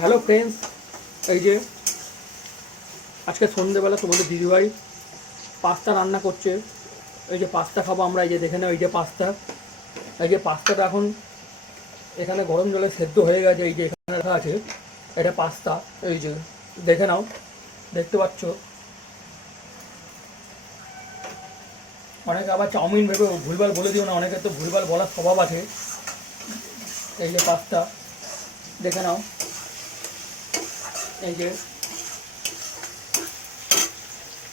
Hello friends, এই যে আজকে সন্ধ্যেবেলা তোমাদের দিদিভাই পাস্তা রান্না করছে। এই যে পাস্তা খাবো আমরা, এই যে দেখে নাও, এই যে পাস্তা, এই যে পাস্তাটা এখন এখানে গরম জলে সেদ্ধ হয়ে গেছে। এই যে এখানে রাখা আছে, এটা পাস্তা। এই যে দেখে নাও, দেখতে পাচ্ছ। অনেকে আবার চাউমিন ভেবে ভুলভাল বলে দিও না, অনেকের তো ভুলভাল বলার স্বভাব আছে। এই যে পাস্তা দেখে নাও, এই যে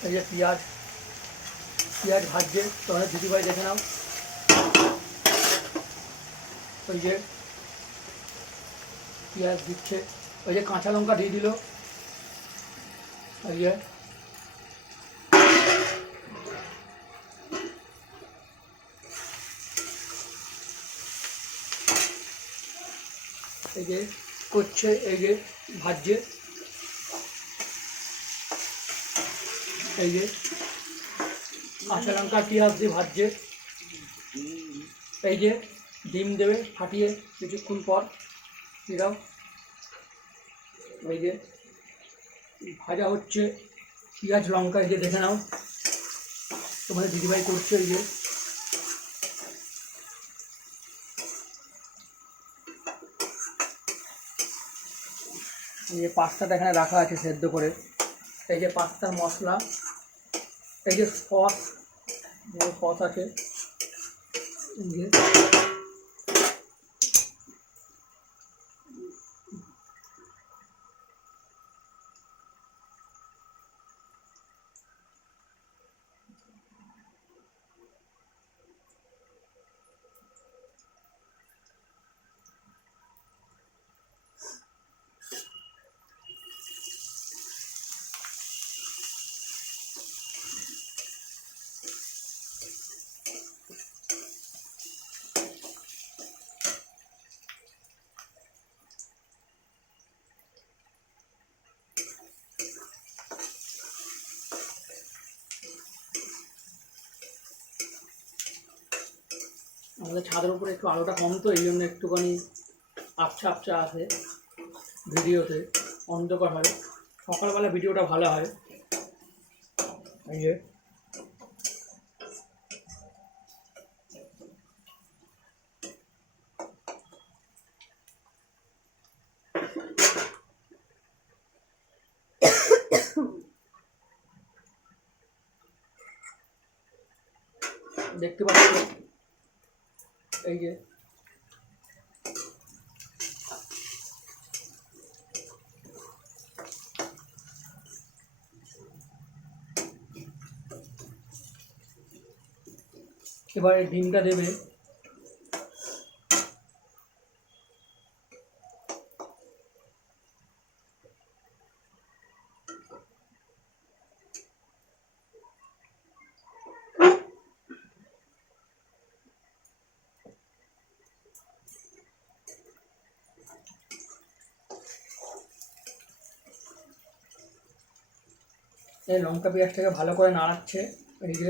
এই যে পেঁয়াজ পেঁয়াজ ভাজছে তোমাদের দিদিভাই, দেখে নাও। ওই যে পেঁয়াজ দিচ্ছে, ওই যে কাঁচা লঙ্কা দিয়ে দিল, ওই যে এই যে করছে, এই যে ভাজছে, এই যে কাঁচা লঙ্কা পেঁয়াজ দিয়ে ভাজছে। এই যে ডিম দেবে ফাটিয়ে কিছুক্ষণ পর, এরাও এই যে ভাজা হচ্ছে পেঁয়াজ লঙ্কা, এই যে দেখে নাও তোমাদের দিদিভাই করছে। এই যে পাস্তাটা এখানে রাখা আছে সেদ্ধ করে, এই যে পাস্তার মশলা, এই যে সস, সস আছে, এই যে আমাদের ছাদের উপরে একটু আলোটা কম, তো এই জন্য একটুখানি আবছা আবছা আসে ভিডিওতে, অন্ধকার হয়। সকালবেলা ভিডিওটা ভালো হয়। এই যে দেখতে পাচ্ছ, এই যে এবারে ডিমটা দেবে, এই লঙ্কা পেঁয়াজটাকে ভালো করে নাড়াচ্ছে। এই যে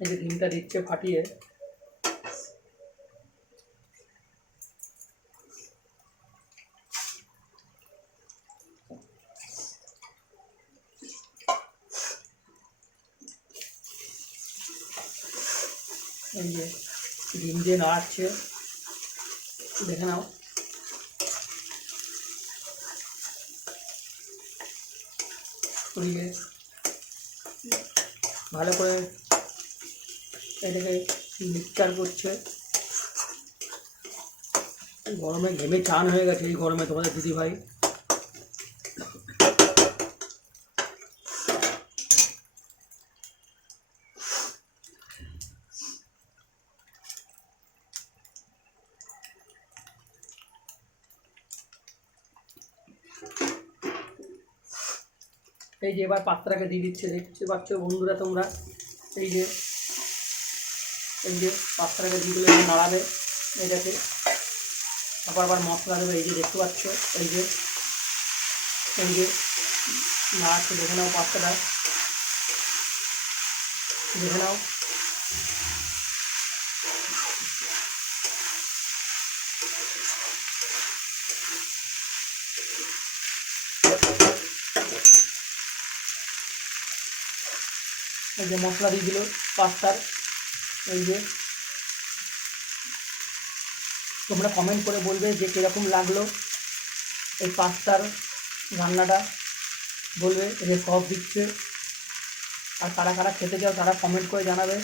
এই যে ডিমটা দিচ্ছে ফাটিয়ে, এই যে ডিম দিয়ে নাড়াচ্ছে, দেখে নাও। ওদিকে ভালো করে এটাকে মিক্সচার করছে। গরমে ঘেমে চান হয়ে গেছে, এই গরমে তোমাদের দিদিভাই। এই যে এবার পাত্রাকে দিয়ে দিচ্ছে, দেখতে পাচ্ছ বন্ধুরা তোমরা। এই যে এই যে পাত্রাকে দিয়ে দিলে নাড়াবে এটাকে, তারপর আবার মশলা দেবে। এই যে দেখতে পাচ্ছ, এই যে এই যে নাড়াচ্ছে, দেখে নাও পাস্তাটা। দেখে নাও। এই যে মশলা দিয়ে দিল পাস্তার। এই যে তোমরা কমেন্ট করে বলবে যে কীরকম লাগলো এই পাস্তার রান্নাটা, বলবে যে সস দিচ্ছে। আর কারা কারা খেতে চাও তারা কমেন্ট করে জানাবে।